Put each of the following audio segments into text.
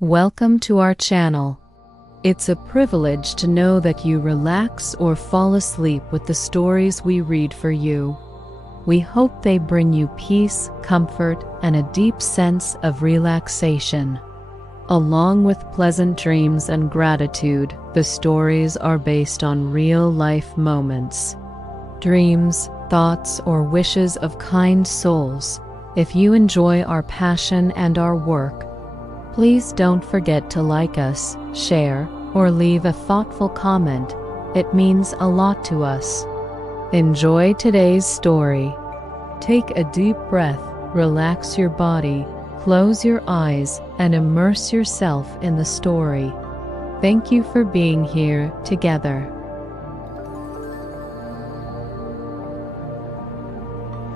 Welcome to our channel. It's a privilege to know that you relax or fall asleep with the stories we read for you. We hope they bring you peace, comfort, and a deep sense of relaxation. Along with pleasant dreams and gratitude, the stories are based on real-life moments, dreams, thoughts, or wishes of kind souls. If you enjoy our passion and our work, please don't forget to like us, share, or leave a thoughtful comment. It means a lot to us. Enjoy today's story. Take a deep breath, relax your body, close your eyes, and immerse yourself in the story. Thank you for being here together.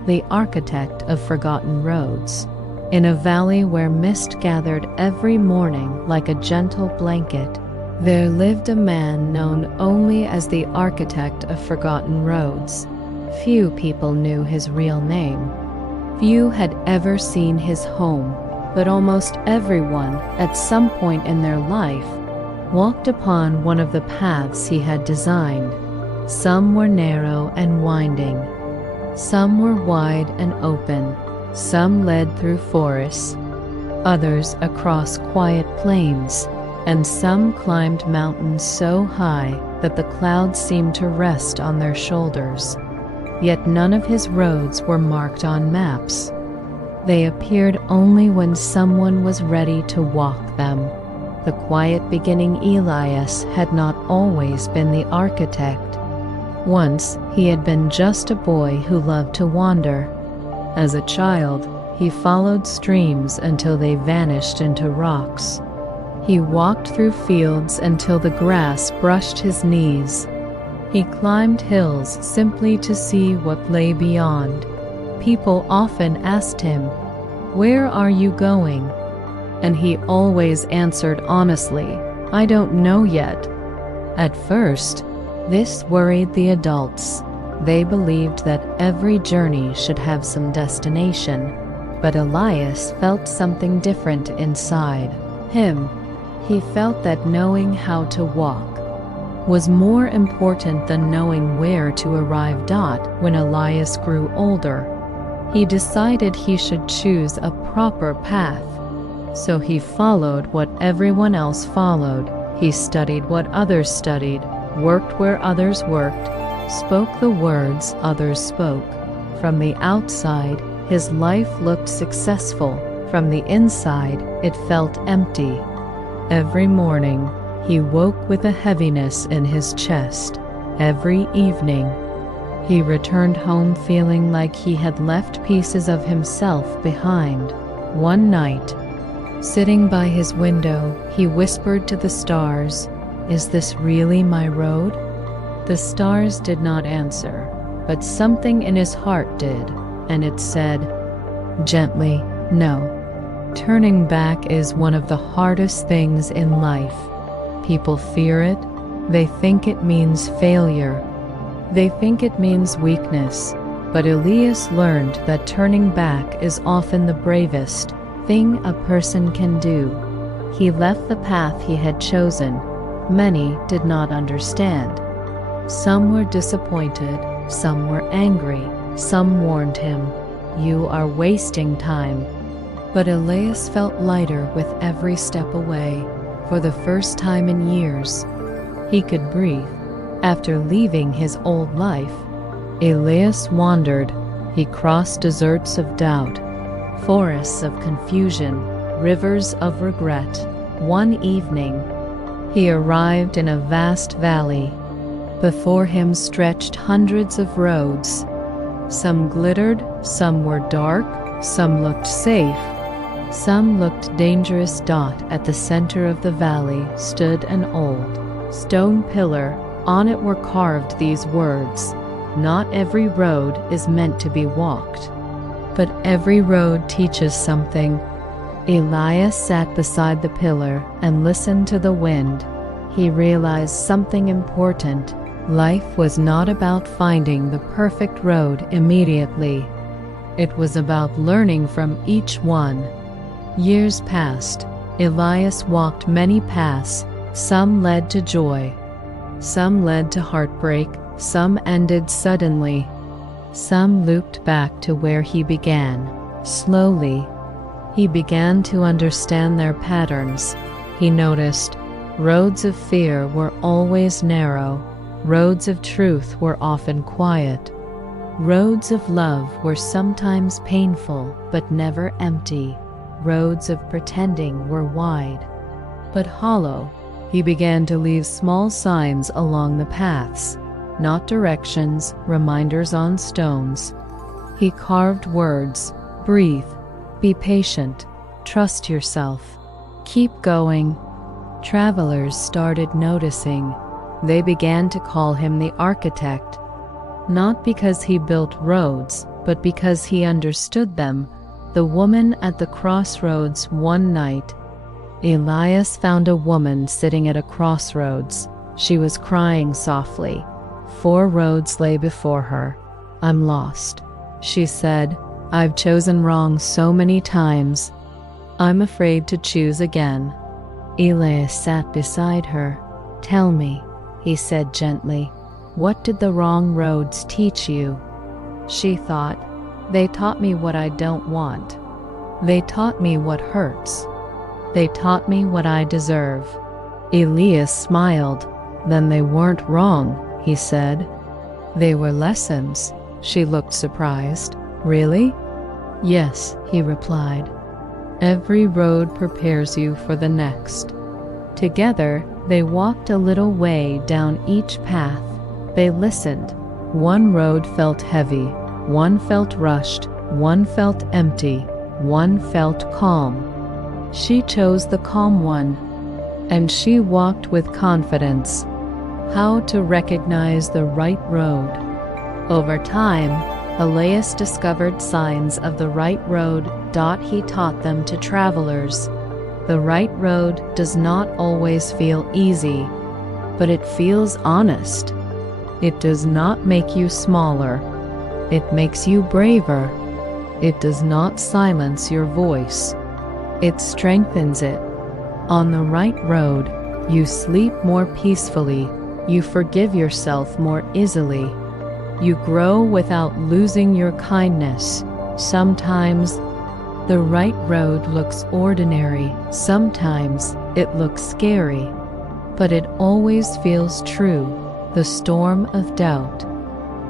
The Architect of Forgotten Roads. In a valley where mist gathered every morning like a gentle blanket, there lived a man known only as the Architect of Forgotten Roads. Few people knew his real name. Few had ever seen his home, but almost everyone, at some point in their life, walked upon one of the paths he had designed. Some were narrow and winding. Some were wide and open. Some led through forests, others across quiet plains, and some climbed mountains so high that the clouds seemed to rest on their shoulders. Yet none of his roads were marked on maps. They appeared only when someone was ready to walk them. The quiet beginning Elias had not always been the architect. Once he had been just a boy who loved to wander. As a child, he followed streams until they vanished into rocks. He walked through fields until the grass brushed his knees. He climbed hills simply to see what lay beyond. People often asked him, "Where are you going?" And he always answered honestly, "I don't know yet." At first, this worried the adults. They believed that every journey should have some destination, but Elias felt something different inside him. He felt that knowing how to walk was more important than knowing where to arrive. When Elias grew older, he decided he should choose a proper path. So he followed what everyone else followed. He studied what others studied, worked where others worked, spoke the words others spoke. From the outside, his life looked successful. From the inside, it felt empty. Every morning, he woke with a heaviness in his chest. Every evening, he returned home feeling like he had left pieces of himself behind. One night, sitting by his window, he whispered to the stars, "Is this really my road?" The stars did not answer, but something in his heart did, and it said, gently, "No." Turning back is one of the hardest things in life. People fear it. They think it means failure. They think it means weakness. But Elias learned that turning back is often the bravest thing a person can do. He left the path he had chosen. Many did not understand. Some were disappointed, some were angry, some warned him, "You are wasting time." But Elias felt lighter with every step away. For the first time in years, he could breathe. After leaving his old life, Elias wandered. He crossed deserts of doubt, forests of confusion, rivers of regret. One evening, he arrived in a vast valley. Before him stretched hundreds of roads. Some glittered, some were dark, some looked safe, some looked dangerous. At the center of the valley stood an old stone pillar. On it were carved these words, "Not every road is meant to be walked, but every road teaches something." Elias sat beside the pillar and listened to the wind. He realized something important. Life was not about finding the perfect road immediately. It was about learning from each one. Years passed. Elias walked many paths. Some led to joy, some led to heartbreak, some ended suddenly. Some looped back to where he began. Slowly, he began to understand their patterns. He noticed roads of fear were always narrow, roads of truth were often quiet, roads of love were sometimes painful but never empty, roads of pretending were wide but hollow. He began to leave small signs along the paths, not directions, reminders on stones. He carved words: breathe, be patient, trust yourself, keep going. Travelers started noticing. They began to call him the architect, not because he built roads, but because he understood them. The woman at the crossroads. One night, Elias found a woman sitting at a crossroads. She was crying softly. 4 roads lay before her. "I'm lost," she said. "I've chosen wrong so many times. I'm afraid to choose again." Elias sat beside her. "Tell me," he said gently, "what did the wrong roads teach you?" She thought, "They taught me what I don't want. They taught me what hurts. They taught me what I deserve." Elias smiled. "Then they weren't wrong," he said. "They were lessons." She looked surprised. "Really?" "Yes," he replied. "Every road prepares you for the next." Together, they walked a little way down each path. They listened. One road felt heavy, one felt rushed, one felt empty, one felt calm. She chose the calm one, and she walked with confidence. How to recognize the right road. Over time, Elias discovered signs of the right road. He taught them to travelers. The right road does not always feel easy, but it feels honest. It does not make you smaller. It makes you braver. It does not silence your voice. It strengthens it. On the right road, you sleep more peacefully. You forgive yourself more easily. You grow without losing your kindness. Sometimes the right road looks ordinary. Sometimes it looks scary. But it always feels true. The storm of doubt.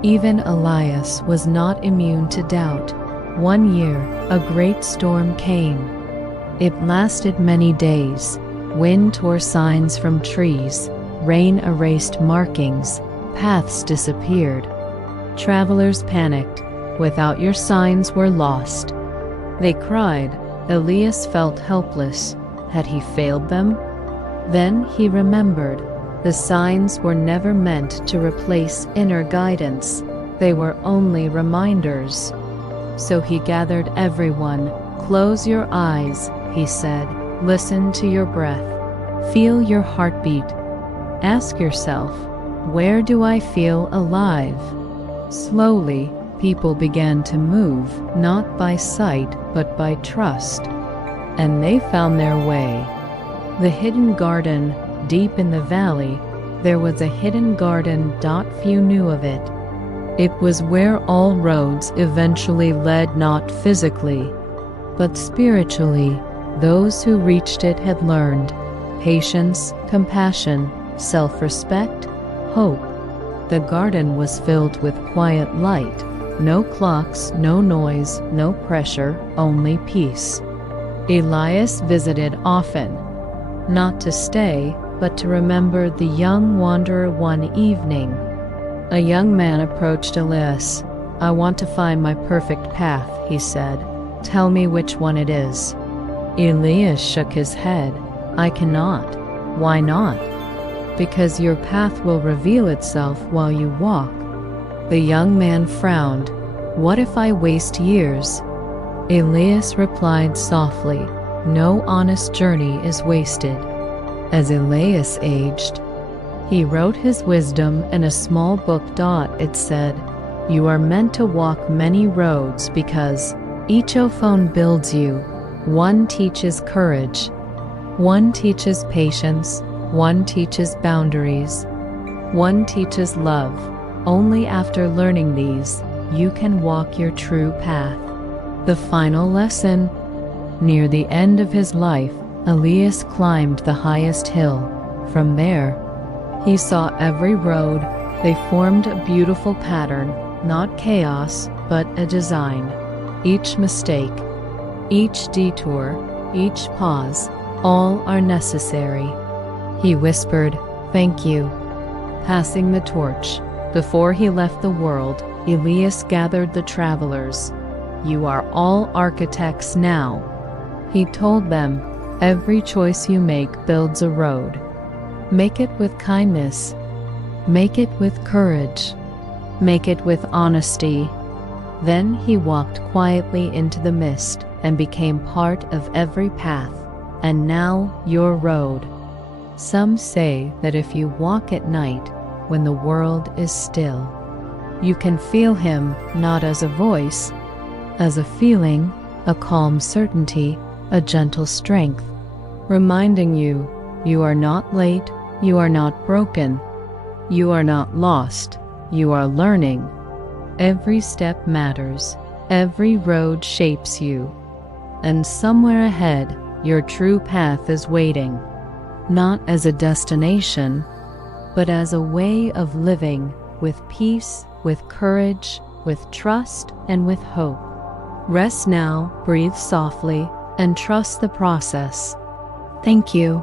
Even Elias was not immune to doubt. One year, a great storm came. It lasted many days. Wind tore signs from trees. Rain erased markings. Paths disappeared. Travelers panicked. Without your signs, we're lost. They cried. Elias felt helpless. Had he failed them? Then he remembered. The signs were never meant to replace inner guidance. They were only reminders. So he gathered everyone. "Close your eyes," he said. "Listen to your breath. Feel your heartbeat. Ask yourself, where do I feel alive?" Slowly, people began to move, not by sight, but by trust. And they found their way. The hidden garden. Deep in the valley, there was a hidden garden. Few knew of it. It was where all roads eventually led, not physically, but spiritually. Those who reached it had learned patience, compassion, self-respect, hope. The garden was filled with quiet light. No clocks, no noise, no pressure, only peace. Elias visited often, not to stay, but to remember the young wanderer. One evening, a young man approached Elias. "I want to find my perfect path," he said. "Tell me which one it is." Elias shook his head. "I cannot." "Why not?" "Because your path will reveal itself while you walk." The young man frowned. "What if I waste years?" Elias replied softly, "No honest journey is wasted." As Elias aged, he wrote his wisdom in a small book. It said, "You are meant to walk many roads because each ophone builds you. One teaches courage, One teaches patience, one teaches boundaries, one teaches love. Only after learning these, you can walk your true path. The final lesson. Near the end of his life, Elias climbed the highest hill. From there, he saw every road. They formed a beautiful pattern, not chaos, but a design. Each mistake, each detour, each pause, all are necessary. He whispered, "Thank you," passing the torch. Before he left the world, Elias gathered the travelers. "You are all architects now," he told them. "Every choice you make builds a road. Make it with kindness. Make it with courage. Make it with honesty." Then he walked quietly into the mist and became part of every path. And now your road. Some say that if you walk at night, when the world is still, you can feel him not as a voice, as a feeling, a calm certainty, a gentle strength, reminding you, you are not late, you are not broken, you are not lost, you are learning. Every step matters, every road shapes you, and somewhere ahead, your true path is waiting, not as a destination, but as a way of living with peace, with courage, with trust, and with hope. Rest now, breathe softly, and trust the process. Thank you.